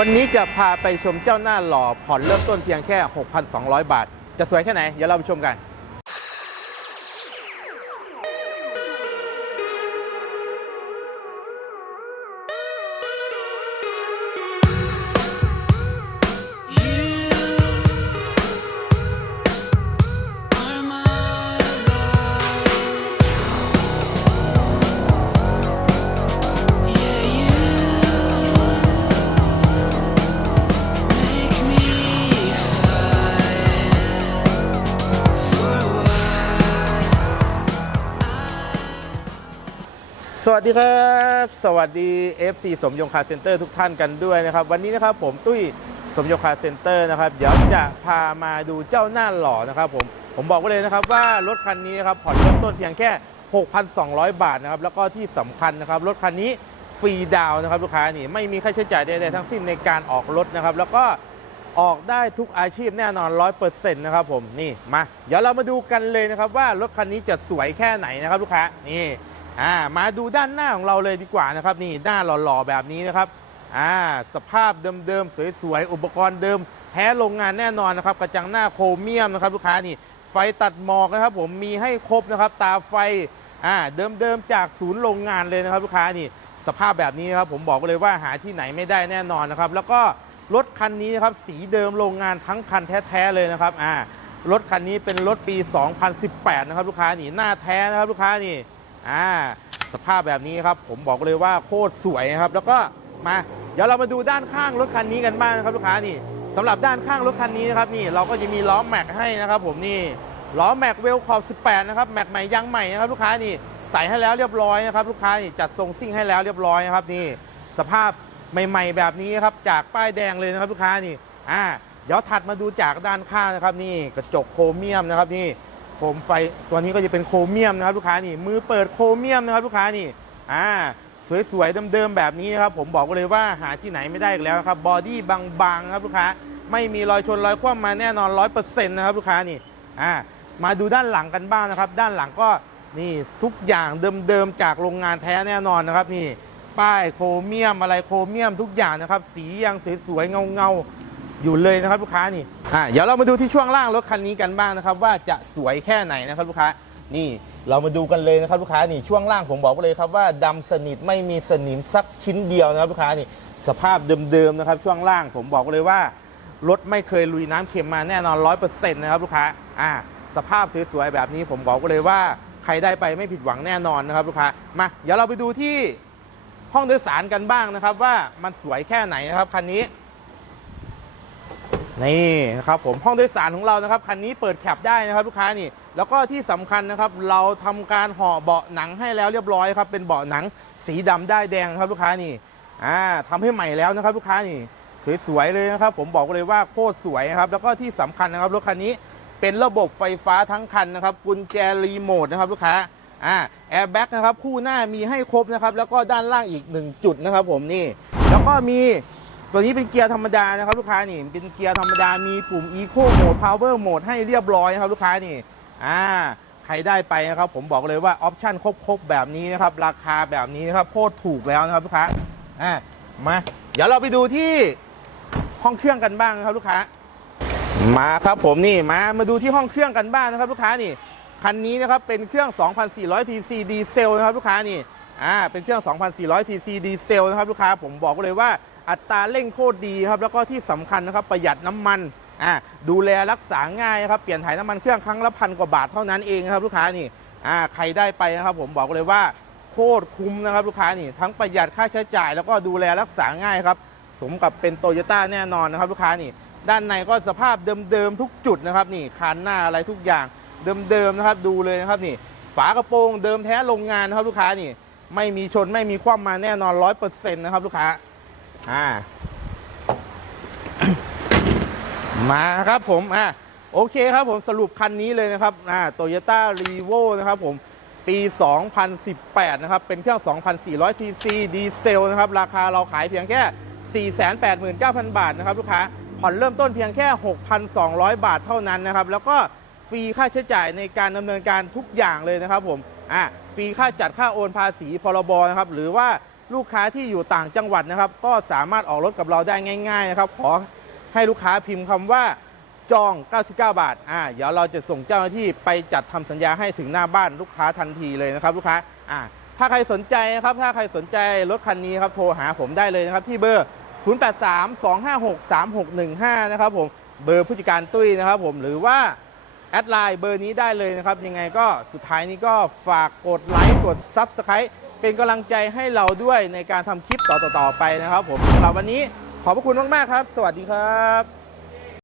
วันนี้จะพาไปชมเจ้าหน้าหล่อผ่อนเริ่มต้นเพียงแค่ 6,200 บาท จะสวยแค่ไหน เดี๋ยวเราไปชมกัน สวัสดีครับ สวัสดี FC สมยงคาร์เซ็นเตอร์ทุกท่านกันด้วยนะครับ วันนี้นะครับผมตุ้ยสมยงคาร์เซ็นเตอร์นะครับ เดี๋ยวจะพามาดูเจ้าหน้าหล่อนะครับผมผมบอกไว้เลยนะครับว่ารถคันนี้นะครับผ่อนเริ่มต้นเพียงแค่ 6,200 บาทนะครับ แล้วก็ที่สำคัญนะครับ รถคันนี้ฟรีดาวน์นะครับลูกค้านี่ไม่มีค่าใช้จ่ายใดๆทั้งสิ้นในการออกรถนะครับ แล้วก็ออกได้ทุกอาชีพแน่นอน 100%นะครับผมนี่มา เดี๋ยวเรามาดูกันเลยนะครับว่ารถคันนี้จะสวยแค่ไหนนะครับลูกค้านี่ อ่ามาดูด้านหน้าของเราเลยดีกว่านะครับนี่หน้าหล่อๆแบบนี้นะครับอ่าสภาพเดิมๆสวยๆอุปกรณ์เดิมแท้โรงงานแน่นอนนะครับกระจังหน้าโครเมียมนะครับลูกค้านี่ไฟตัดหมอกนะครับผมมีให้ครบนะครับตาไฟอ่าเดิมๆจากศูนย์โรงงานเลยนะครับลูกค้านี่สภาพแบบนี้นะครับผมบอกเลยว่าหาที่ไหนไม่ได้แน่นอนนะครับแล้วก็รถคันนี้นะครับสีเดิมโรงงานทั้งคันแท้ๆเลยนะครับอ่ารถคันนี้เป็นรถปี 2018 นะครับลูกค้านี่หน้าแท้นะครับลูกค้านี่ อ่าสภาพแบบนี้ครับ ผมบอกเลยว่าโคตรสวยนะครับ แล้วก็มา เดี๋ยวเรามาดูด้านข้างรถคันนี้กันบ้างนะครับลูกค้านี่สำหรับด้านข้างรถคันนี้นะครับนี่เราก็จะมีล้อแม็กให้นะครับ ผมนี่ล้อแม็กเวลคอบ18 นะครับแม็กใหม่ยางใหม่นะครับลูกค้านี่ใส่ให้แล้วเรียบร้อยนะครับลูกค้านี่จัดทรงซิ่งให้แล้วเรียบร้อยนะครับนี่สภาพใหม่ ๆ แบบนี้ครับจากป้ายแดงเลยนะครับลูกค้านี่อ่าเดี๋ยวถัดมาดูจากด้านข้างนะครับนี่กระจกโครเมียมนะครับนี่ โคมไฟตัวนี้ก็จะเป็นโครเมียมนะครับลูกค้านี่มือเปิดโครเมียมนะครับลูกค้านี่อ่าสวยๆเดิมๆแบบนี้นะครับผมบอกเลยว่าหาที่ไหนไม่ได้อีกแล้วครับบอดี้บางๆครับลูกค้าไม่มีรอยชนรอยคว่ำมาแน่นอนร้อยเปอร์เซ็นต์นะครับลูกค้านี่อ่ามาดูด้านหลังกันบ้างนะครับ ด้านหลังก็นี่ทุกอย่างเดิมๆจากโรงงานแท้แน่นอนนะครับนี่ป้ายโครเมียมอะไรโครเมียมทุกอย่างนะครับ สียังสวยๆเงาๆ อยู่เลยนะครับลูกค้านี่อ่าเดี๋ยวเรามาดูที่ช่วงล่างรถคันนี้กันบ้างนะครับ ว่าจะสวยแค่ไหนนะครับลูกค้านี่เรามาดูกันเลยนะครับลูกค้านี่ช่วงล่างผมบอกไว้เลยครับว่าดำสนิทไม่มีสนิมสักชิ้นเดียวนะครับลูกค้านี่สภาพเดิมๆนะครับ ช่วงล่างผมบอกไว้เลยว่ารถไม่เคยลุยน้ำเค็มมาแน่นอนร้อยเปอร์เซ็นต์นะครับลูกค้าอ่าสภาพสวยๆแบบนี้ผมบอกไว้เลยว่าใครได้ไปไม่ผิดหวังแน่นอนนะครับลูกค้ามาเดี๋ยวเราไปดูที่ห้องโดยสารกันบ้างนะครับ ว่ามันสวยแค่ไหนนะครับคันนี้ นี่นะครับผมห้องโดยสารของเรานะครับคันนี้เปิดแคปได้นะครับลูกค้านี่แล้วก็ที่สำคัญนะครับเราทำการห่อเบาะหนังให้แล้วเรียบร้อยครับเป็นเบาะหนังสีดำได้แดงครับลูกค้านี่อ่าทำให้ใหม่แล้วนะครับลูกค้านี่สวยๆเลยนะครับผมบอกเลยว่าโคตรสวยนะครับแล้วก็ที่สำคัญนะครับรถคันนี้เป็นระบบไฟฟ้าทั้งคันนะครับกุญแจรีโมทนะครับลูกค้าอ่าแอร์แบ็กนะครับคู่หน้ามีให้ครบนะครับแล้วก็ด้านล่างอีกหนึ่งจุดนะครับผมนี่แล้วก็มี ตัวนี้เป็นเกียร์ธรรมดานะครับลูกค้านี่เป็นเกียร์ธรรมดามีปุ่ม Eco Mode Power Mode ให้เรียบร้อยนะครับลูกค้านี่อ่าใครได้ไปนะครับผมบอกเลยว่าออปชั่นครบๆแบบนี้นะครับราคาแบบนี้นะครับโคตรถูกแล้วนะครับลูกค้าอ่ามาเดี๋ยวเราไปดูที่ห้องเครื่องกันบ้างนะครับลูกค้า มาครับผมนี่มามาดูที่ห้องเครื่องกันบ้างนะครับลูกค้านี่คันนี้นะครับเป็นเครื่อง 2,400 cc ดีเซลนะครับลูกค้านี่อ่าเป็นเครื่อง 2,400 cc ดีเซลนะครับลูกค้าผมบอกเลยว่า อัตราเร่งโคตรดีครับแล้วก็ที่สำคัญนะครับประหยัดน้ำมันอ่าดูแลรักษาง่ายครับเปลี่ยนถ่ายน้ำมันเครื่องครั้งละพันกว่าบาทเท่านั้นเองครับลูกค้านี่อ่าใครได้ไปนะครับผมบอกเลยว่าโคตรคุ้มนะครับลูกค้านี่ทั้งประหยัดค่าใช้จ่าย แล้วก็ดูแลรักษาง่ายครับสมกับเป็นโตโยต้าแน่นอนนะครับลูกค้านี่ด้านในก็สภาพเดิมๆทุกจุดนะครับนี่คานหน้าอะไรทุกอย่างเดิมๆนะครับดูเลยนะครับนี่ฝากระโปรงเดิมแท้โรงงานนะครับลูกค้านี่ไม่มีชนไม่มีคว่ำมาแน่นอนร้อยเปอร์เซ็นต์นะครับลูกค้า อ่า มาครับผม อะโอเคครับผมสรุปคันนี้เลยนะครับ อ่าโตโยต้ารีโวนะครับผมปี 2018 นะครับ เป็นเครื่อง 2,400 ซีซีดีเซลนะครับ ราคาเราขายเพียงแค่ 489,000 บาทนะครับ ลูกค้า ผ่อนเริ่มต้นเพียงแค่ 6,200 บาทเท่านั้นนะครับ แล้วก็ฟรีค่าใช้จ่ายในการดำเนินการทุกอย่างเลยนะครับผม อะ ฟรีค่าจัดค่าโอนภาษีพรบนะครับ หรือว่า ลูกค้าที่อยู่ต่างจังหวัดนะครับ ก็สามารถออกรถกับเราได้ง่าย ๆ นะครับ ขอให้ลูกค้าพิมพ์คำว่าจอง 99 บาท อ่า เดี๋ยวเราจะส่งเจ้าหน้าที่ไปจัดทำสัญญาให้ถึงหน้าบ้านลูกค้าทันทีเลยนะครับ ลูกค้า อ่า ถ้าใครสนใจนะครับ ถ้าใครสนใจรถคันนี้ครับ โทรหาผมได้เลยนะครับ ที่เบอร์ 0832563615 นะครับผม เบอร์ผู้จัดการตุ้ยนะครับผม หรือว่าแอดไลน์เบอร์นี้ได้เลยนะครับ ยังไงก็สุดท้ายนี้ก็ฝากกดไลค์ กด Subscribe เป็นกำลังใจให้เราด้วยในการทำคลิปต่อๆไปนะครับ ผมสำหรับวันนี้ขอบพระคุณมากๆครับ สวัสดีครับ